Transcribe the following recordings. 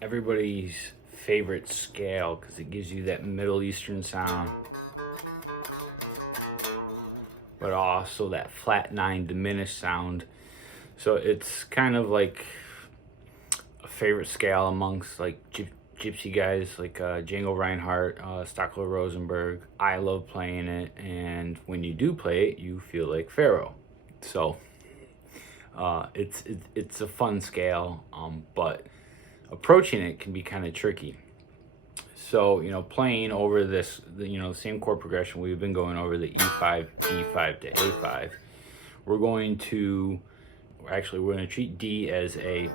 everybody's favorite scale because it gives you that Middle Eastern sound, but also that flat 9 diminished sound. So it's kind of like a favorite scale amongst like gypsy guys like Django Reinhardt, Stockler Rosenberg. I love playing it, and when you do play it, you feel like Pharaoh. So it's a fun scale, but approaching it can be kind of tricky. So, playing over this, the same chord progression we've been going over, the E5, D5 to A5, we're going to treat D as a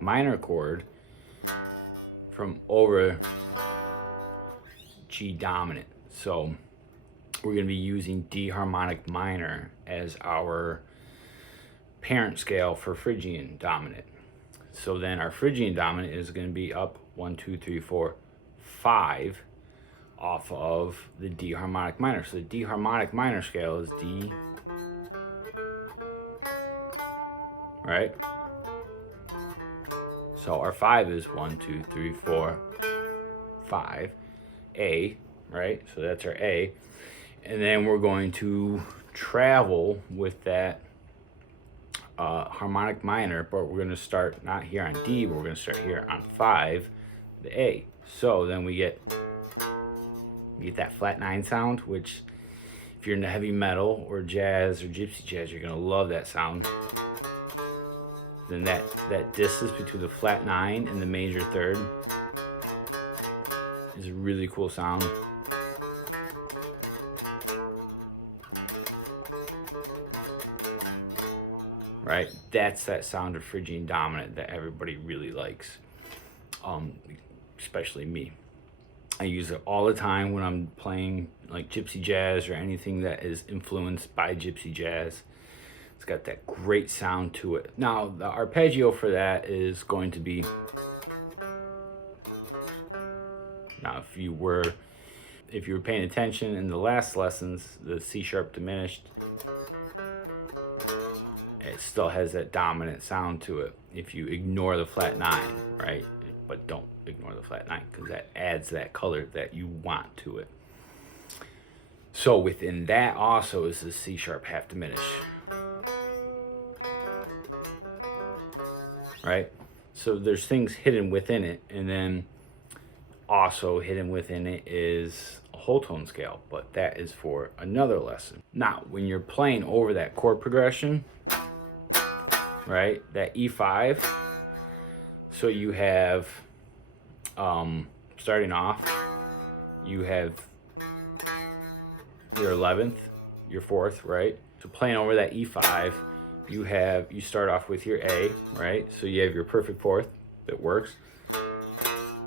minor chord from over G dominant. So we're going to be using D harmonic minor as our parent scale for Phrygian dominant. So then our Phrygian dominant is going to be up 1, 2, 3, 4, 5 off of the D harmonic minor. So the D harmonic minor scale is D, right? So our 5 is 1, 2, 3, 4, 5, A, right? So that's our A. And then we're going to travel with that harmonic minor, but we're going to start not here on D, but we're going to start here on 5, the A. So then we get that flat 9 sound, which if you're into heavy metal or jazz or gypsy jazz, you're going to love that sound. Then that distance between the flat 9 and the major third is a really cool sound. Right? That's that sound of Phrygian dominant that everybody really likes, especially me. I use it all the time when I'm playing like gypsy jazz or anything that is influenced by gypsy jazz. It's got that great sound to it. Now, the arpeggio for that is going to be, now if you were paying attention in the last lessons, the C sharp diminished, it still has that dominant sound to it if you ignore the flat 9, right? But don't ignore the flat 9 because that adds that color that you want to it. So within that also is the C sharp half diminish, right? So there's things hidden within it, and then also hidden within it is a whole tone scale, but that is for another lesson. Now, when you're playing over that chord progression, right, that E5, so you have starting off, you have your 11th, your 4th, right? So playing over that E5, you start off with your A, right? So you have your perfect 4th that works.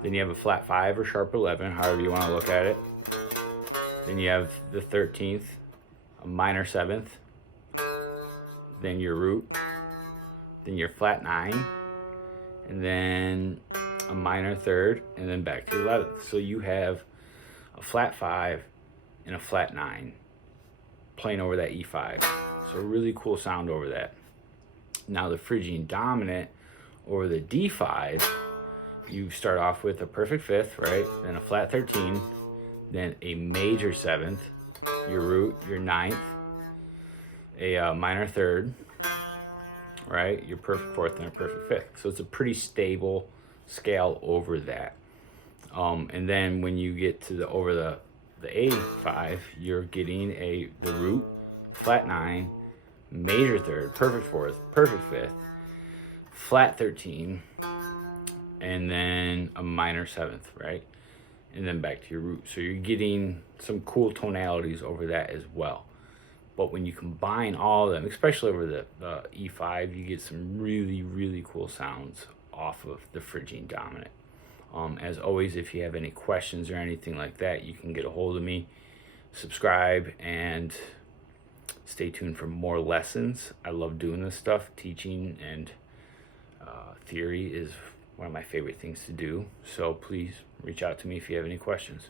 Then you have a flat 5 or sharp 11, however you want to look at it. Then you have the 13th, a minor 7th, then your root, then your flat 9, and then a minor 3rd, and then back to your 11th. So you have a flat 5 and a flat 9 playing over that E5. So a really cool sound over that. Now the Phrygian dominant over the D5, you start off with a perfect 5th, right? Then a flat 13, then a major 7th, your root, your 9th, a minor 3rd, right? Your perfect 4th and a perfect 5th. So it's a pretty stable scale over that. And then when you get to the A5, you're getting the root, flat 9, major 3rd, perfect 4th, perfect 5th, flat 13, and then a minor 7th, right? And then back to your root. So you're getting some cool tonalities over that as well. But when you combine all of them, especially over the E5, you get some really, really cool sounds off of the Phrygian dominant. As always, if you have any questions or anything like that, you can get a hold of me. Subscribe and stay tuned for more lessons. I love doing this stuff. Teaching and theory is one of my favorite things to do. So please reach out to me if you have any questions.